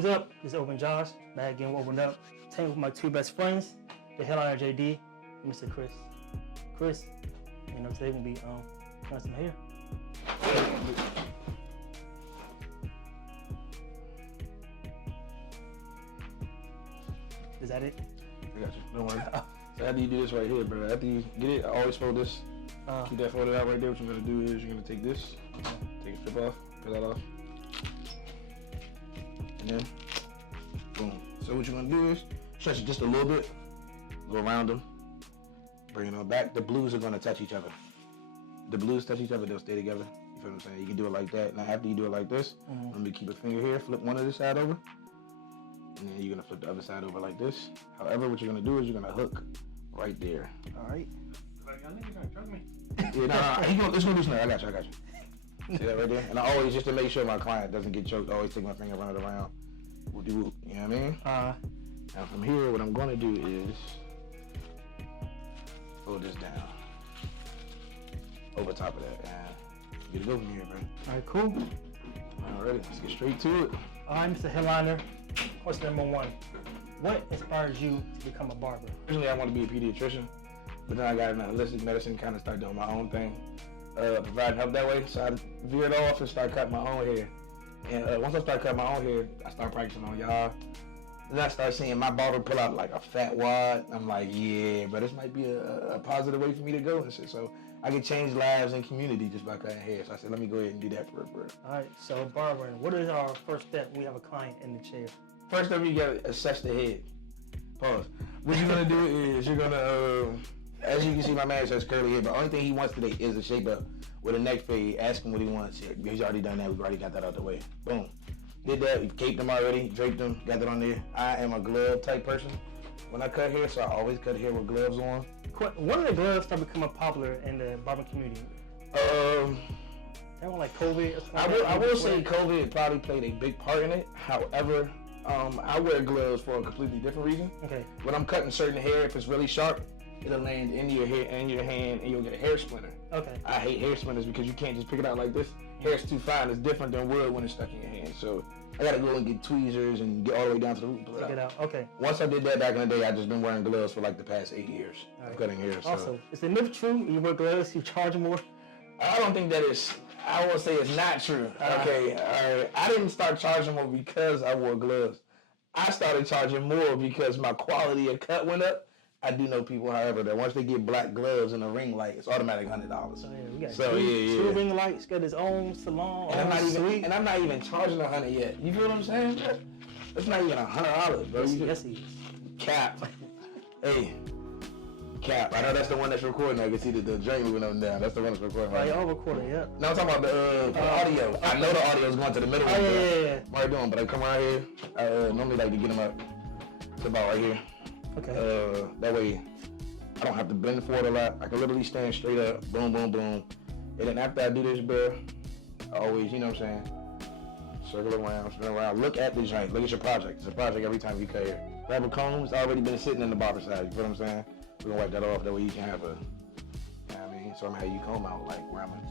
What's up? This is Open Josh, back again with Open Up. Taking with my two best friends, the headliner JD and Mr. Chris. Chris, you know, today we'll be doing some hair. Is that it? I got you. Don't worry. So after you do this right here, bro, after you get it, I always fold this. Keep that folded out right there. What you're gonna do is you're gonna take this, take a strip off, peel that off, and then boom. So what you're gonna do is stretch it just a little bit, go around them, bring it on back. The blues are gonna touch each other. The blues touch each other, they'll stay together. You feel what I'm saying? You can do it like that. Now after you do it like this, let me keep a finger here, flip one of this side over, and then you're gonna flip the other side over like this. However, what you're gonna do is you're gonna hook right there. All right. Like, I think you're gonna choke me. Yeah, it's gonna do something. I got you. See that right there? And I always, just to make sure my client doesn't get choked, I always take my finger, run it around. We'll do, you know what I mean? Now from here, what I'm gonna do is fold this down over top of that, and get it over here, man. All right, cool. Alrighty, let's get straight to it. All right, Mr. Headliner. Question number one: what inspires you to become a barber? Originally, I wanted to be a pediatrician, but then I got into holistic medicine, kind of started doing my own thing, providing help that way. So I veered off and started cutting my own hair. And once I started cutting my own hair, I started practicing on y'all. Then I started seeing my barber pull out like a fat wad. I'm like, yeah, but this might be a positive way for me to go and shit. So I could change lives and community just by cutting hair. So I said, let me go ahead and do that for real. All right, so barbering. What is our first step? We have a client in the chair. First up, you gotta assess the head. Pause. What you're gonna do is you're gonna, as you can see, my man says curly hair, but the only thing he wants today is a shape up with a neck fade. Ask him what he wants. He's already done that. We've already got that out the way. Boom. Did that. We caped them already, draped them, got that on there. I am a glove type person when I cut hair, so I always cut hair with gloves on. When did the gloves start becoming popular in the barbering community? That one like COVID or something? I will say COVID probably played a big part in it. However, I wear gloves for a completely different reason. Okay. When I'm cutting certain hair, if it's really sharp, it'll land in your hair and your hand, and you'll get a hair splinter. Okay. I hate hair splinters because you can't just pick it out like this. Hair's too fine. It's different than wood when it's stuck in your hand. So I gotta go and get tweezers and get all the way down to the root and pull Take it out. Okay. Once I did that back in the day, I just been wearing gloves for like the past 8 years of cutting hair. So. Also, is the myth true? You wear gloves, you charge more? I don't think that is. I will say it's not true. Okay. All right. I didn't start charging more because I wore gloves. I started charging more because my quality of cut went up. I do know people, however, that once they get black gloves and a ring light, it's automatic $100. We got two ring lights, got his own salon. And I'm not even charging $100 yet. You feel what I'm saying? It's not even $100, bro. Yes, he is. Cap. Hey. Cap. I know that's the one that's recording. I can see the joint moving up and down. That's the one that's recording. Right, y'all recording, yeah. No, I'm talking about the audio. I know the audio is going to the middle. Yeah. What are you doing? But I come around here. I normally like to get them up to about right here. Okay. That way, I don't have to bend forward a lot. I can literally stand straight up, boom, boom, boom. And then after I do this, bro, I always, you know what I'm saying, circle around, spin around. Look at the joint. Look at your project. It's a project every time you cut hair. Grab a comb. It's already been sitting in the barber side. You feel what I'm saying? We're gonna wipe that off. That way you can have a, you know what I mean? So I'm gonna have you comb out like where I'm gonna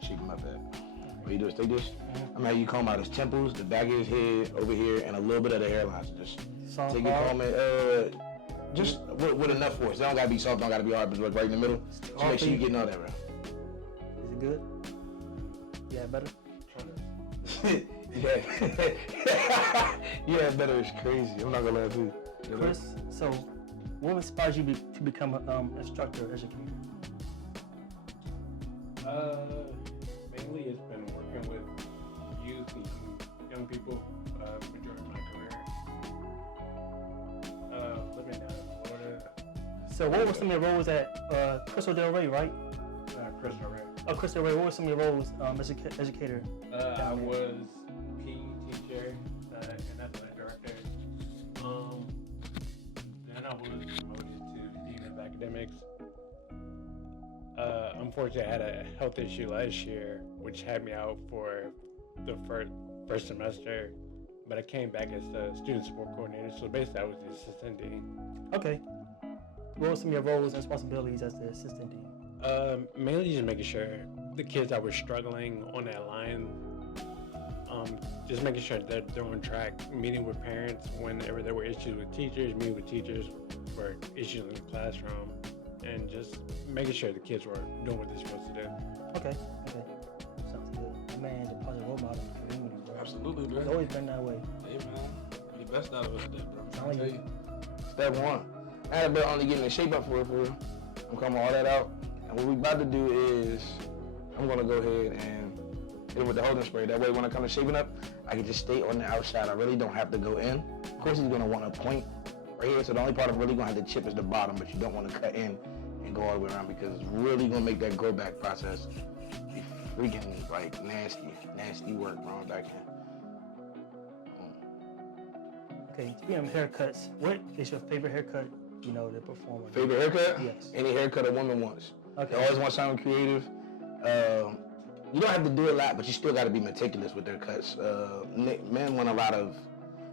shape him up at. What you do is take this. I'm gonna have you comb out his temples, the back of his head, over here, and a little bit of the hairline. So just take your comb and just with enough force. They don't gotta be soft, don't gotta be hard, but right in the middle. So make sure you're getting all that, bro. Is it good? Yeah, better? Yeah, better is crazy. I'm not gonna lie to you. Chris, so what inspires you to become an instructor, educator? Mainly it's been working with youth and young people majority of my career. Living down in Florida. So what were some of your roles at Crystal Del Rey, right? Crystal Ray. Oh, Crystal Del Rey. What were some of your roles as educator? I was PE teacher and athletic director. Then I was promoted to dean of academics. Unfortunately, I had a health issue last year, which had me out for the first semester. But I came back as the student support coordinator, so basically I was the assistant dean. Okay. What were some of your roles and responsibilities as the assistant dean? Mainly just making sure the kids that were struggling on that line Just making sure that they're on track, meeting with parents whenever there were issues with teachers, meeting with teachers for issues in the classroom, and just making sure the kids were doing what they're supposed to do. Okay. Sounds good. Man, the positive role model for the community, bro. Absolutely, bro. It's always been that way. Hey, man. Be the best out of us today, bro. Telling Tell you. Step one. I had a bit only getting the shape up for real. I'm coming all that out. And what we about to do is, I'm gonna go ahead and hit it with the holding spray. That way when I come to shaping up, I can just stay on the outside. I really don't have to go in. Of course he's gonna want a point right here. So the only part I'm really gonna have to chip is the bottom, but you don't wanna cut in and go all the way around because it's really gonna make that grow back process be freaking like nasty work growing back in. Okay, speaking of haircuts, what is your favorite haircut, you know, to perform on? Favorite haircut? Yes. Any haircut a woman wants. Okay. They always want something creative. You don't have to do a lot, but you still got to be meticulous with their cuts. Men want a lot of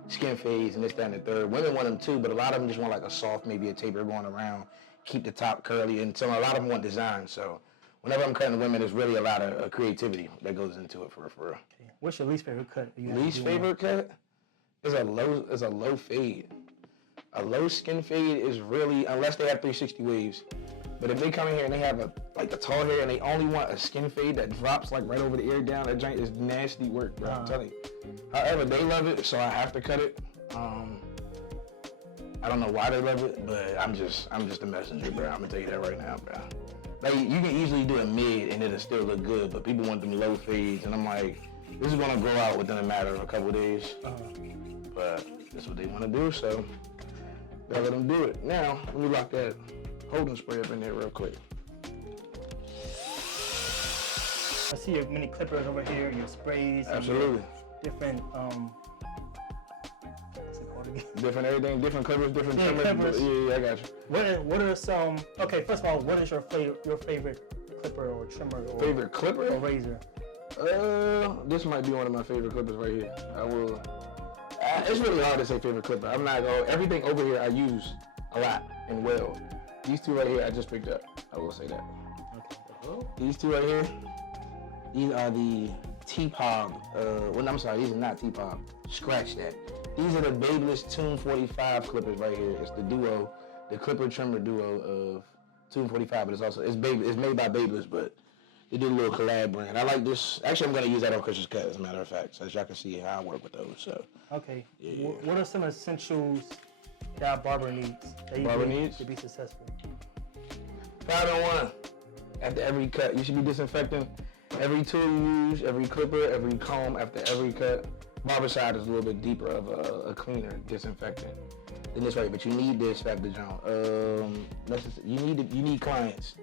skin fades and this, that, and the third. Women want them too, but a lot of them just want like a soft, maybe a taper going around, keep the top curly, and so a lot of them want design. So whenever I'm cutting women, there's really a lot of creativity that goes into it for real. Okay. What's your least favorite cut? Least favorite cut is a low fade. A low skin fade is really, unless they have 360 waves. But if they come in here and they have a tall hair and they only want a skin fade that drops like right over the ear down, that joint is nasty work, bro. I'm telling you. However, they love it, so I have to cut it. I don't know why they love it, but I'm just a messenger, bro. I'm gonna tell you that right now, bro. Like you can easily do it mid and it'll still look good, but people want them low fades, and I'm like, this is gonna grow out within a matter of a couple of days. But that's what they want to do, so gotta let them do it. Now, let me lock that holding spray up in there real quick. I see your mini clippers over here, your sprays. Absolutely. Different, what's it called again? Different everything, different clippers, different trimmers. clippers. Yeah, I got you. What are some, okay, first of all, what is your favorite clipper or trimmer or Favorite clipper? or razor? This might be one of my favorite clippers right here. I will. It's really hard to say favorite clipper. I'm not going. Everything over here I use a lot and well. These two right here I just picked up. I will say that. Okay. These two right here. These are the T-Pog. Well, I'm sorry. These are not T-Pog. Scratch that. These are the Babyliss Tune 45 clippers right here. It's the duo, the clipper trimmer duo of Tune 45. But it's made by Babyliss, but they did a little collab brand. I like this. Actually, I'm gonna use that on Chris's cut, as a matter of fact, so as y'all can see how I work with those. So. Okay. Yeah. What are some essentials that a barber needs? That Barber needs? to be successful. 5-in-1. After every cut, you should be disinfecting every tool you use, every clipper, every comb after every cut. Barber side is a little bit deeper of a cleaner disinfectant than this right, but you need this after John. You need clients.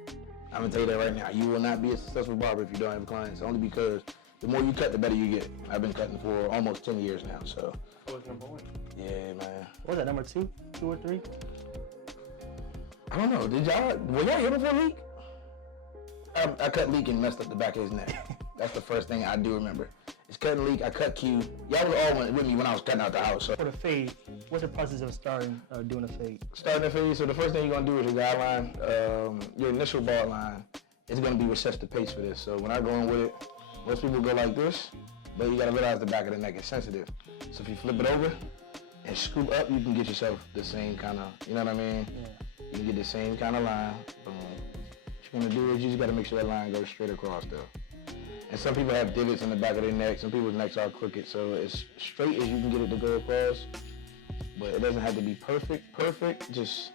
I'm gonna tell you that right now. You will not be a successful barber if you don't have clients. Only because the more you cut, the better you get. I've been cutting for almost 10 years now, so. What's number one? Yeah, man. What was that, number 2 or 3? I don't know. Were y'all here before Leak? I cut Leak and messed up the back of his neck. That's the first thing I do remember. It's cutting Leak. I cut Q. Y'all was all with me when I was cutting out the house. So. For the fade, what's the process of starting doing a fade? Starting a fade. So the first thing you're gonna do is your guideline. Your initial ball line is gonna be recessed to pace for this. So when I go in with it, most people go like this, but you gotta realize the back of the neck is sensitive. So if you flip it over and scoop up, you can get yourself the same kind of, you know what I mean? Yeah. You can get the same kind of line. Boom. What you're gonna do is you just gotta make sure that line goes straight across though. And some people have divots in the back of their neck. Some people's necks are crooked, so as straight as you can get it to go across. But it doesn't have to be perfect. Perfect, just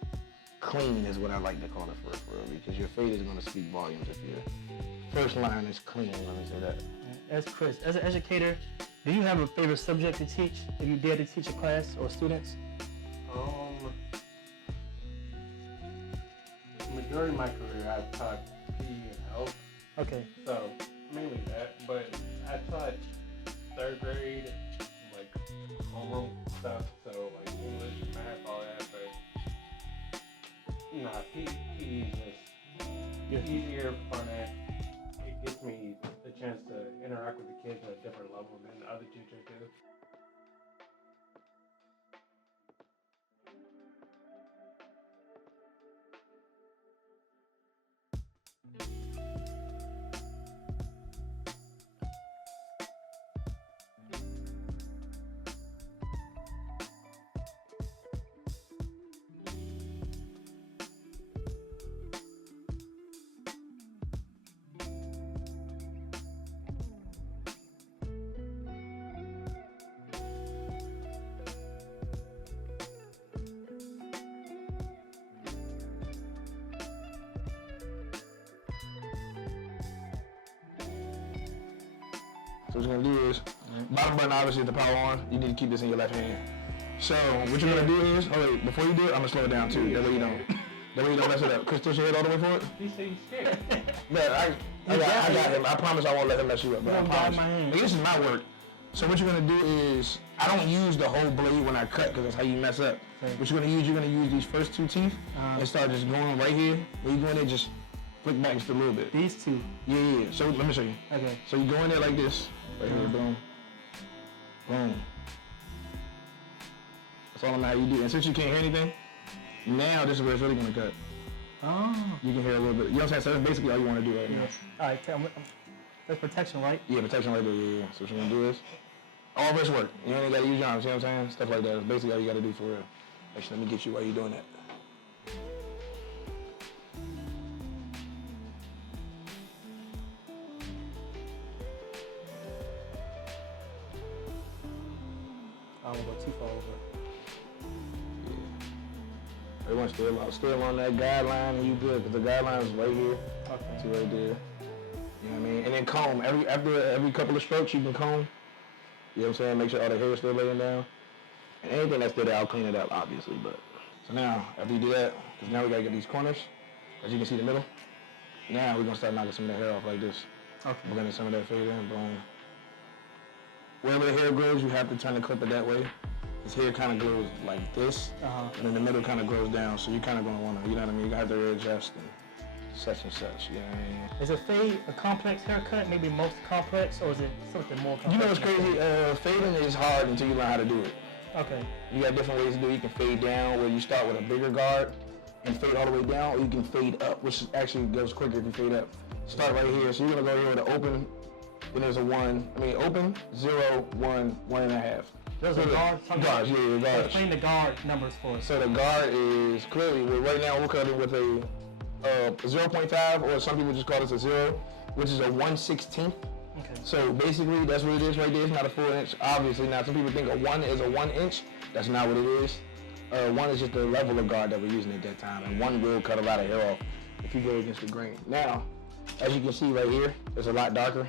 clean is what I like to call it for real, because your fade is gonna speak volumes if your first line is clean. Let me say that. As Chris, as an educator, do you have a favorite subject to teach? If you dare to teach a class or students? Majority of my career, I've taught PE and health. Okay. So mainly that, but I taught third grade, like homeroom stuff, so like English, math, all that. But nah, PE is just easier, funner. It gives me the chance to interact with the kids at a different level than other teachers do. So what you're gonna do is, bottom button obviously is the power on. You need to keep this in your left hand. So what you're gonna do is, wait, before you do it, I'm gonna slow it down too. That way you don't mess it up. Chris, push your head all the way forward. He said he's scared. Man, I got him. I promise I won't let him mess you up. But I promise. hand. This is my work. So what you're gonna do is, I don't use the whole blade when I cut because that's how you mess up. Okay. What you're gonna use these first two teeth and start just going right here. When you go in there, just flick back just a little bit. These two. Yeah. So let me show you. Okay. So you go in there like this. Right here, boom. Boom. That's all I'm how you do. And since you can't hear anything, now this is where it's really gonna cut. Oh. You can hear a little bit. You know what I'm saying? So that's basically all you wanna do right now. Yes. All right, tell me. That's protection, right? Yeah, protection right there, yeah. So what you're gonna do is, all this work. You ain't gotta use your arms, you know what I'm saying? Stuff like that. That's basically all you gotta do for real. Actually, let me get you while you're doing that. I don't go too far over. Everyone's still on that guideline and you good, because the guideline is right here. Okay. See right there. You know what I mean? And then comb. After every couple of strokes, you can comb. You know what I'm saying? Make sure all the hair is still laying down. And anything that's still there, I'll clean it up, obviously. But so now, after you do that, because now we gotta get these corners, as you can see the middle. Now we're gonna start knocking some of the hair off like this. Okay. We're gonna get some of that fade in, boom. Wherever the hair grows, you have to turn the clipper that way. His hair kind of grows like this, and then the middle kind of grows down. So you're kind of gonna wanna, you know what I mean? You have to readjust and such and such. You know what I mean? Is a fade a complex haircut? Maybe most complex, or is it something more complex? You know what's crazy? Fading is hard until you learn how to do it. Okay. You got different ways to do it. You can fade down where you start with a bigger guard and fade all the way down, or you can fade up, which actually goes quicker if you fade up. Start right here. So you're gonna go here with an open, then there's a open, 0, 1, 1.5. There's a guard? Guards, yeah, guards. Explain the guard numbers for us. So the guard is clearly, right now we're cutting with a 0.5, or some people just call this a 0, which is a 1/16. Okay. So basically, that's what it is right there. It's not a full inch. Obviously, now some people think a 1 is a 1 inch. That's not what it is. 1 is just the level of guard that we're using at that time, and 1 will cut a lot of hair off if you go against the grain. Now, as you can see right here, it's a lot darker.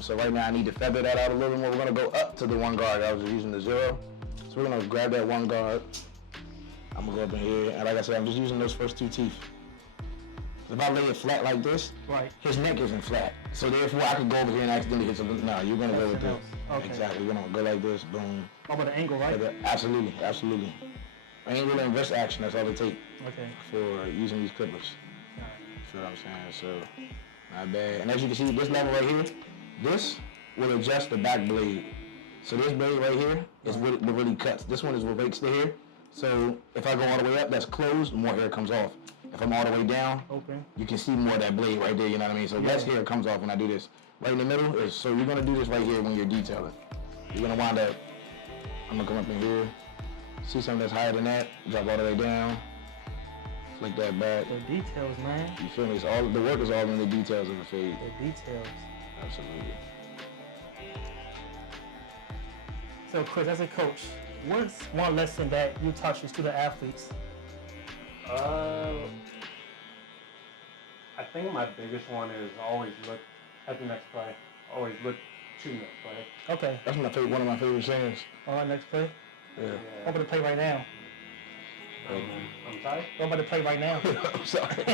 So right now I need to feather that out a little more. We're gonna go up to the 1 guard. I was just using the 0. So we're gonna grab that 1 guard. I'm gonna go up in here, and like I said, I'm just using those first 2 teeth. If I lay it flat like this, right, his neck isn't flat. So therefore I could go over here and accidentally hit something. No, you're gonna go with this. Okay. Exactly, you're gonna go like this, boom. Oh, but the angle, right? Like absolutely, absolutely. Angle and wrist action, that's all it takes for using these clippers. You feel what I'm saying? So, not bad. And as you can see, this level right here, this will adjust the back blade. So this blade right here is what really cuts. This one is what makes the hair. So if I go all the way up, that's closed, more hair comes off. If I'm all the way down, you can see more of that blade right there, you know what I mean? So less hair comes off when I do this. Right in the middle is, so you're gonna do this right here when you're detailing. You're gonna wind up, I'm gonna come up in here, see something that's higher than that, drop all the way down, flick that back. The details, man. You feel me? It's all, the work is all in the details of the fade. The details. Absolutely. So Chris, as a coach, what's one lesson that you taught your student athletes? I think my biggest one is always look at the next play. Always look to the next play. Okay. That's one of my favorite sayings. All right, next play. Yeah. I'm about to play right now. I'm sorry? I'm about to play right now. I'm sorry.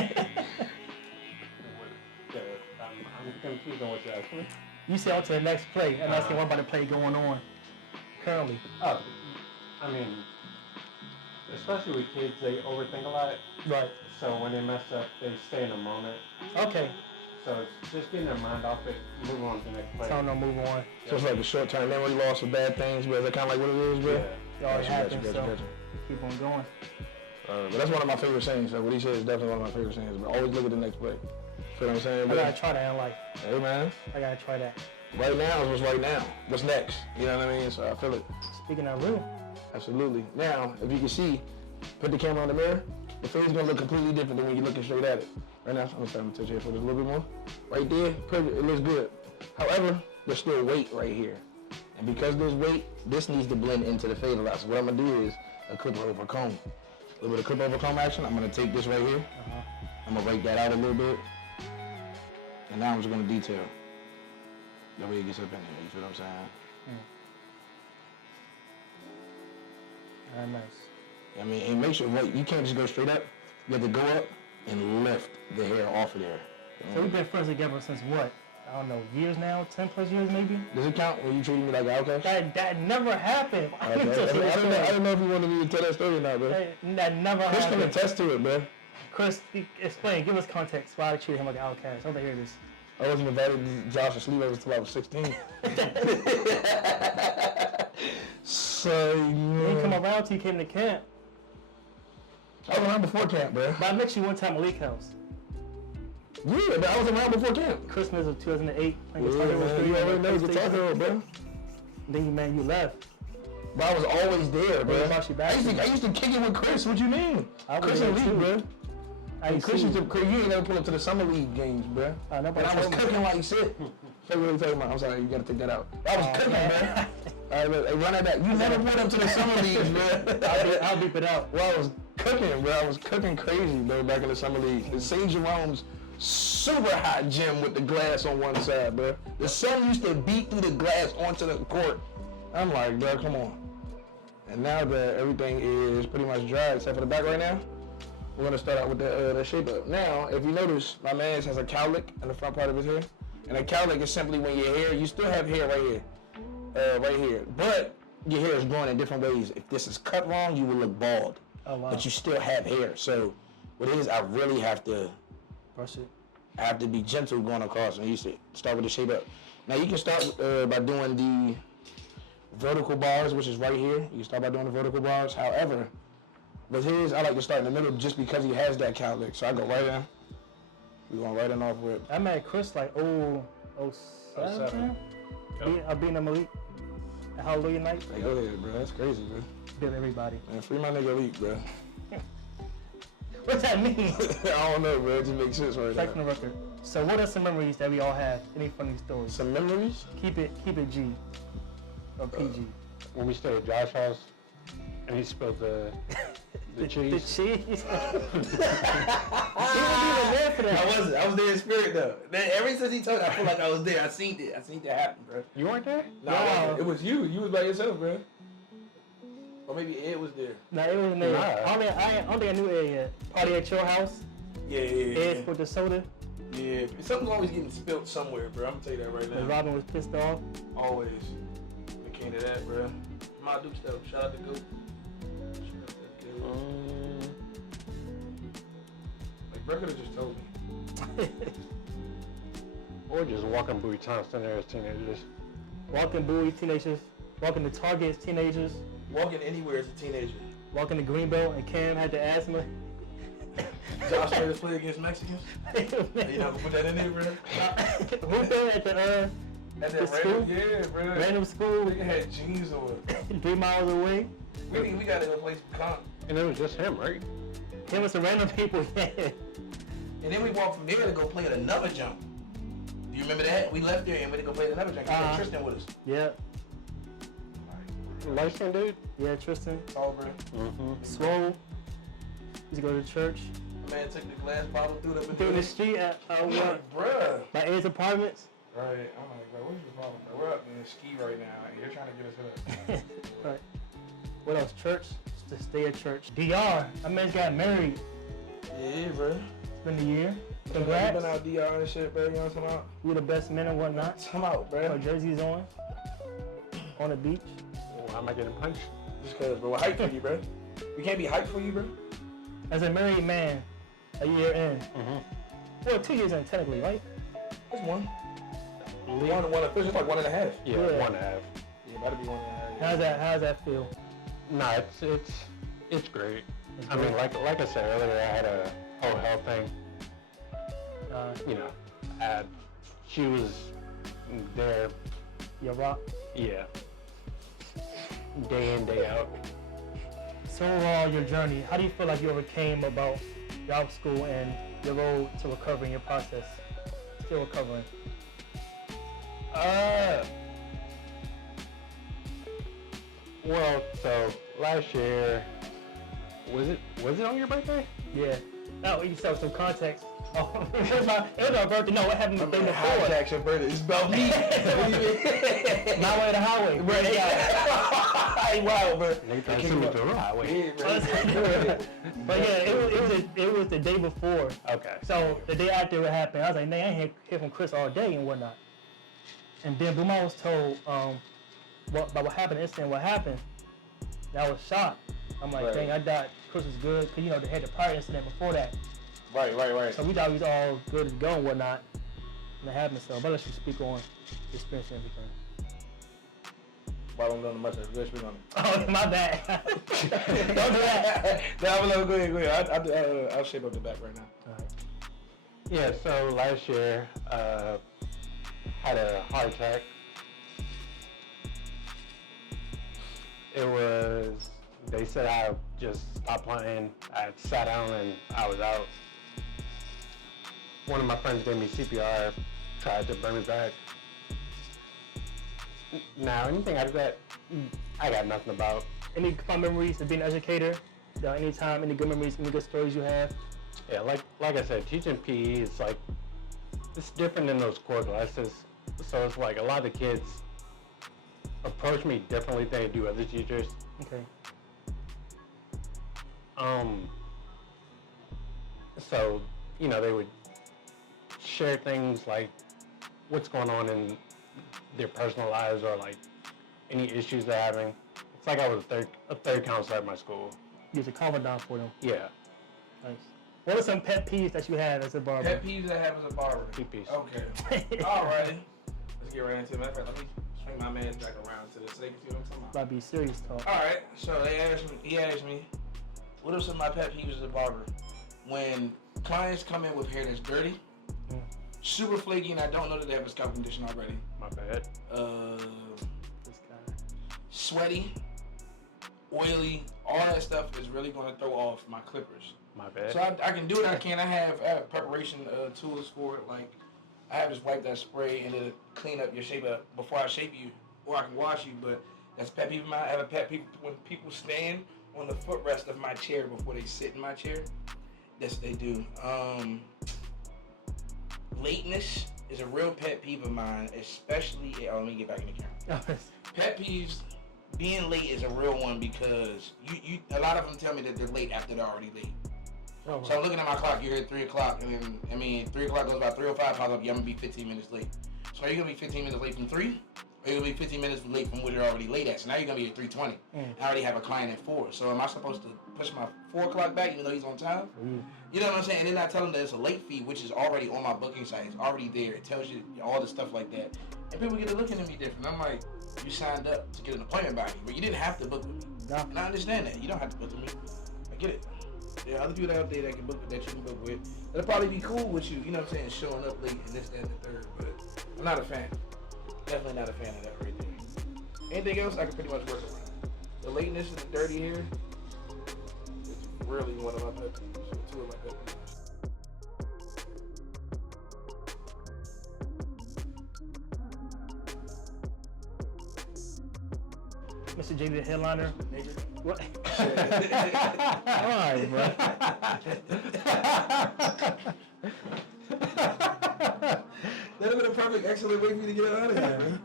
I'm confused on what you're asking. You said on to the next play, and that's what I'm about to play going on currently. Oh, I mean, especially with kids, they overthink a lot. Right. So when they mess up, they stay in the moment. Okay. So it's just getting their mind off it, move on to the next play. So no, move on. So it's like a short-term memory loss of bad things, but is that kind of like what it is, bro? Yeah. It already happened, so keep on going. But that's one of my favorite sayings. So what he said is definitely one of my favorite sayings. But always look at the next play. Feel what I'm saying, bro? I gotta try that in life. Hey, man. I gotta try that. Right now is what's right now. What's next? You know what I mean? So I feel it. Speaking of real. Absolutely. Now, if you can see, put the camera on the mirror. The fade's gonna look completely different than when you're looking straight at it. Right now, I'm gonna touch your foot a little bit more. Right there, perfect. It looks good. However, there's still weight right here. And because there's weight, this needs to blend into the fade a lot. So what I'm gonna do is a clip over comb. A little bit of clip over comb action. I'm gonna take this right here. I'm gonna rake that out a little bit. And now I'm just gonna detail. That way it gets up in there. You feel what I'm saying? Nice. I mean, and make sure you can't just go straight up. You have to go up and lift the hair off of there. So we've been friends together since what? I don't know, years now, 10 plus years maybe? Does it count when you treated me like an outcast? That never happened. Okay. I don't know if you wanted me to tell that story or not, bro. That never Chris happened. can attest to it, bro. Chris, explain, give us context why I treated him like an outcast. I want to hear this. I wasn't invited to Josh's sleepovers until I was 16. So, You didn't come around till you came to camp. I was around before camp, bro. But I met you one time at Leak House. Yeah, but I was around before camp. Christmas of 2008. Yeah, man, you already know Guitar Hero, bro. Then you left. But I was always there, bro. What about you back? I used to kick it with Chris. What you mean? I was Chris there and Lee, too. bro. Chris you you ain't never pull up to the summer league games, bro. nobody And I was told me. cooking like shit. So what are you talking about? I'm sorry, you gotta take that out. I was cooking, man. man. All right, look, hey, run that back. You never pulled up to the summer leagues, bro. I'll beep it out. Well, I was cooking, bro. I was cooking crazy, bro, back in the summer league. The St. Jerome's super hot gym with the glass on one side, bro. The sun used to beat through the glass onto the court. I'm like, bro, come on. And now that everything is pretty much dry except for the back right now, we're gonna start out with the shape up. Now, if you notice, my man has a cowlick in the front part of his hair. And a cowlick is simply when your hair, you still have hair right here, but your hair is growing in different ways. If this is cut wrong, you will look bald. Oh, wow. But you still have hair. So what it is, I really have to Brush it. I have to be gentle going across, and I used to start with the shape up. Now you can start by doing the vertical bars, which is right here. You can start by doing the vertical bars. However, with his, I like to start in the middle just because he has that cowlick. So I go right in. We're going right in off with. I met Chris like 07. I beat him Malik at Hallelujah night. Hey, go ahead, bro. That's crazy, bro. Beat everybody. Man, free my nigga Leak, bro. What's that mean? I don't know, bro. It just makes sense right Strike from now. the record. So what are some memories that we all have? Any funny stories? Some memories? Keep it G. Or PG. When we stayed at Josh's house, and he spilled the cheese. The cheese. He wasn't even there for I that. wasn't. I was there in spirit though. Then ever since he told me, I feel like I was there. I seen it. I seen that happen, bro. You weren't there? No, I wasn't. It was you. You was by yourself, bro. Or maybe Ed was there. Nah, it wasn't there. Nah. I don't think I knew Ed yet. Party at your house. Yeah. Ed with the soda. Yeah. Something's always getting spilled somewhere, bro. I'm gonna tell you that right And now. Robin was pissed off. Always. When it came to that, bro. My Duke stuff. Shout out to Goop. Like, bro could have just told me. Or just walking Bowie Thompson there as teenagers. Walking Bowie teenagers. Walking to Target as teenagers. Walking anywhere as a teenager. Walking to Greenbelt and Cam had the asthma. Josh made us play against Mexicans. You not gonna put that in there, bro? Hooping at the At The that school? random, yeah, bro. random school Nigga had jeans on. 3 miles away. We think we gotta go play some comp. And it was just him, right? Him with some random people. Yeah. And then we walked from there to go play at another jump. Do you remember that? We left there and went to go play at another jump. We had Tristan with us. Yeah. Light skinned dude? Yeah, Tristan. Tall, bro. Mm-hmm. Swole. Used to go to church. The man took the glass bottle, threw it up in Through the street at I'm like, bruh. by Ed's apartments. Right. I'm like, bro, what's your problem, bro? We're up in ski right now. And you're trying to get us hooked. Right. What else? Church. To stay at church. DR. That man's got married. Yeah, bro. It's been a year. You Congrats. been out DR and shit, bro. You know what I'm talking about? We the best men and whatnot. Come out, bro. Our jerseys on the beach. Why am I getting punched? Just cause, bro. We're hyped for you, bro. We can't be hyped for you, bro. As a married man, a year in. Mm-hmm. Well, 2 years in technically, right? That's one. One official, like 1.5. Yeah, Yeah. 1.5. Yeah, that'd be 1.5. How's that feel? Nah, it's great. I mean, like I said earlier, I had a whole health thing. You know, she was there. Your rock. Yeah. Day in, day out. So overall, your journey, how do you feel like you overcame about your out school and your road to recovering, your process? Still recovering. Well, so last year, was it on your birthday? Yeah. No, you saw some context. Oh, it was my birthday. No, what happened the day before? Hijack your birthday. It's about me. What do you mean? My way to highway. Bro, hey, wow, bro. Nigga trying to send me to a highway. But yeah, it was the day before. Okay. So the day after it happened, I was like, "Man, I ain't hear from Chris all day and whatnot." And then boom, I was told about what happened, the incident, what happened. And I was shocked. I'm like, Right. dang, I thought Chris was good, cause they had the prior incident before that. Right. So we thought we was all good to go and whatnot. And it happened. So, but let's just speak on the experience and everything. While I'm doing the mustache, go ahead, speak on it. Oh, my bad. Don't do that. No, go ahead. I'll shape up the back right now. All right. Yeah, so last year, had a heart attack. They said I just stopped playing. I had sat down and I was out. One of my friends gave me CPR, tried to bring me back. Now, anything out of that, I got nothing about. Any fun memories of being an educator? Any good memories, any good stories you have? Yeah, like I said, teaching PE is like, it's different than those core classes. So it's like a lot of the kids approach me differently than they do other teachers. Okay. So, they would share things like what's going on in their personal lives or like any issues they're having. It's like I was a third counselor at my school. You was a confidant for them. Yeah. Nice. What are some pet peeves that you have as a barber? Pet peeves I have as a barber. Peepees. Okay. Alrighty. Let's get right into it. Matter of fact, let me swing my man's back around to this so they can see what I'm talking about. About to be serious talk. Alright, so he asked me, what are some of my pet peeves as a barber? When clients come in with hair that's dirty, super flaky, and I don't know that they have a scalp condition already. My bad. This guy. Sweaty, oily, all that stuff is really going to throw off my clippers. My bad. So I can do what I can. I have preparation tools for it. Like I have this wipe that spray and it'll clean up your shape before I shape you, or I can wash you. But that's a pet peeve of mine. I have a pet peeve when people stand on the footrest of my chair before they sit in my chair. That's what they do. Lateness is a real pet peeve of mine, especially. Let me get back in the camera. Pet peeves. Being late is a real one because you a lot of them tell me that they're late after they're already late. Oh, So I'm looking at my clock, you're here at 3 o'clock, and then, 3 o'clock goes by, 3:05 pops up, yeah, I'm gonna be 15 minutes late. So are you gonna be 15 minutes late from 3? Or are you gonna be 15 minutes late from what you're already late at? So now you're gonna be at 3:20. I already have a client at 4. So am I supposed to push my 4 o'clock back even though he's on time? You know what I'm saying? And then I tell him that it's a late fee, which is already on my booking site. It's already there. It tells you all the stuff like that. And people get to looking at me different. I'm like, you signed up to get an appointment by me, but you didn't have to book with me. No. And I understand that. You don't have to book with me. I get it. There are other people out there that can book that you can book with. That'll probably be cool with you, you know what I'm saying, showing up late and this, that, and the third. But I'm not a fan. Definitely not a fan of that right there. Anything else I can pretty much work around. The lateness and the dirty hair is really one of my pet peeves. 2 of my pet peeves. Mr. JD, the headliner. Nigga. What? All right, bro. That'd have been a perfect, excellent way for you to get it out of here, man.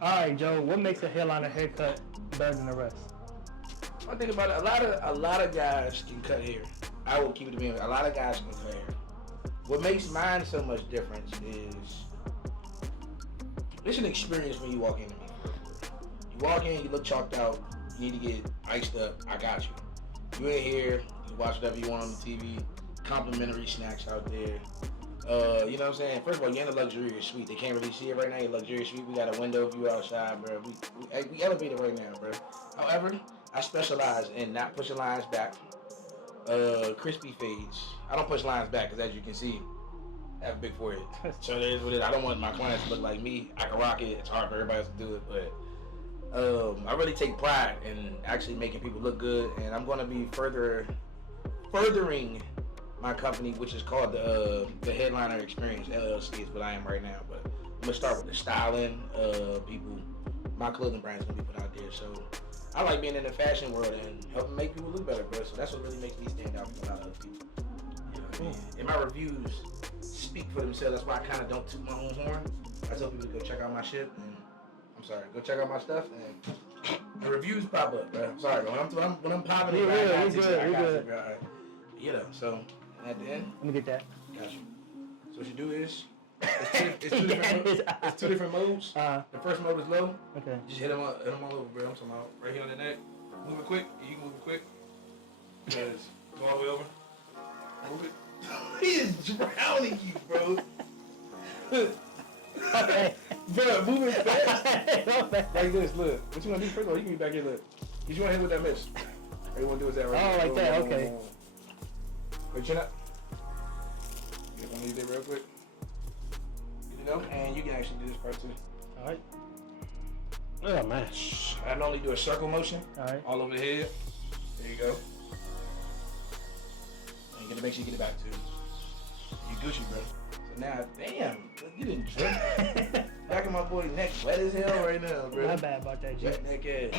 All right, Joe. What makes a headliner haircut better than the rest? I think about it. A lot of guys can cut hair. I will keep it to me. A lot of guys can cut hair. What makes mine so much different is it's an experience when you walk into me. You walk in, you look chalked out. You need to get iced up. I got you. You in here. You watch whatever you want on the TV. Complimentary snacks out there. You know what I'm saying? First of all, you're in a luxurious suite. They can't really see it right now. You're in a luxurious suite. We got a window view outside, bro. We elevated right now, bro. However, I specialize in not pushing lines back. Crispy fades. I don't push lines back because, as you can see, I have a big forehead. So there's what it is. I don't want my clients to look like me. I can rock it. It's hard for everybody else to do it, but I really take pride in actually making people look good, and I'm going to be furthering my company, which is called the Headliner Experience LLC, is what I am right now. But I'm gonna start with the styling. People, my clothing brand is gonna be put out there. So I like being in the fashion world and helping make people look better, bro. So that's what really makes me stand out from a lot of other people. Cool. And my reviews speak for themselves. That's why I kind of don't toot my own horn. I tell people to go check out my shit. And go check out my stuff. And the reviews pop up, bro. I'm sorry, bro. When I'm popping it, I got you, bro. You know, so at the end. Let me get that. Got you. So what you do is, it's two different modes. The first mode is low. Okay. Just hit them all over, bro. I'm talking about right here on the neck. Move it quick. You can move it quick. Yes. Go all the way over. Move it. He is drowning you, bro. Okay. Bro, move it fast. Like this, look. What you want to do first of all? You can be back here, look. You just want to hit with that miss. All you want to do is that right Oh, here. like that, okay. Wait, chin up. You want to do that real quick? You know, and you can actually do this part too. All right. Oh man. I normally do a circle motion. All right. All over the head. There you go. And you gotta make sure you get it back too. You Gucci, bro. So now, damn, you didn't drink. Back of my boy's neck wet as hell right now, bro. Not bad about that, G. Wet neck ass.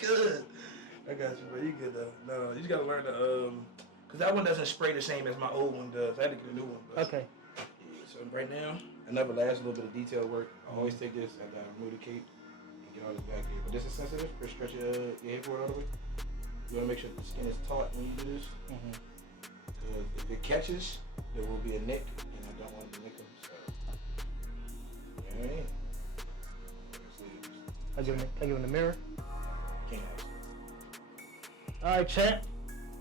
Good. I got you, bro. You good though. No, you just gotta learn to cause that one doesn't spray the same as my old one does. I had to get a new one. But Okay. yeah, so right now, another last little bit of detail work. I always take this after I remove the cape and get all this back here. But this is sensitive. Just stretch your headboard all the way. You wanna make sure the skin is taut when you do this. Because if it catches, there will be a nick, and I don't want it to nick them. So, you know what I mean? I give him the mirror. Can't have it. All right, champ.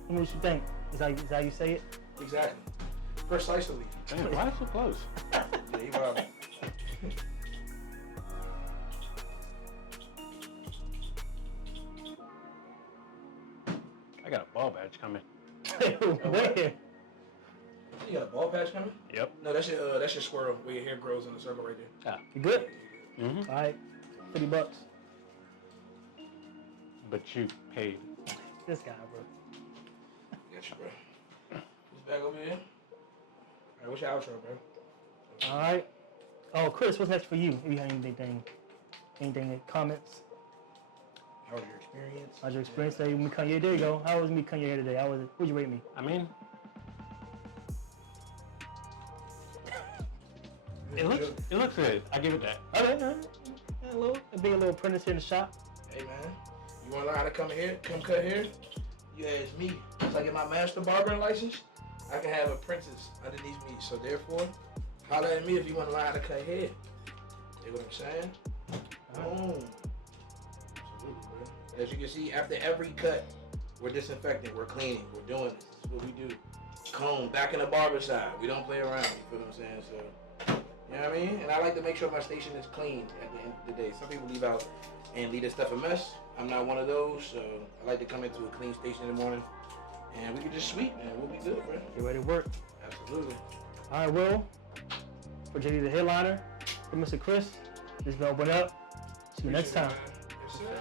What you think? Is that how you say it? Exactly. Precisely. Damn, why so close? Yeah, you wild. I got a ball badge coming. Where? You got a ball patch coming? Yep. No, that's your squirrel where your hair grows in a circle right there. Ah. You good? Mm-hmm. All right. $50. But you paid. This guy, bro. Got you, bro. This bag over here. All right, what's your outro, bro? All right. Oh, Chris, what's next for you? If you have anything, comments? How was your experience? How's your experience today? When we come here, there you go. How was me coming here today? How was it? What'd you rate me? I mean, it looks good. I give it that. Okay, all right. Being a little apprentice here in the shop. Hey, man. You want to learn how to come cut hair? You ask me. Once I get my master barbering license, I can have apprentices underneath me. So therefore, holler at me if you want to learn how to cut hair. You know what I'm saying? Boom. Absolutely, bro. As you can see, after every cut, we're disinfecting, we're cleaning, we're doing this. This is what we do. Comb, back in the barber side. We don't play around, you feel what I'm saying? So, you know what I mean? And I like to make sure my station is clean at the end of the day. Some people leave out and leave their stuff a mess. I'm not one of those, so I like to come into a clean station in the morning and we can just sweep, man. We'll be good, bro. Get ready to work. Absolutely. All right, Will. For JD the headliner, for Mr. Chris, this has been Open Up. See you next time. Yes, sir.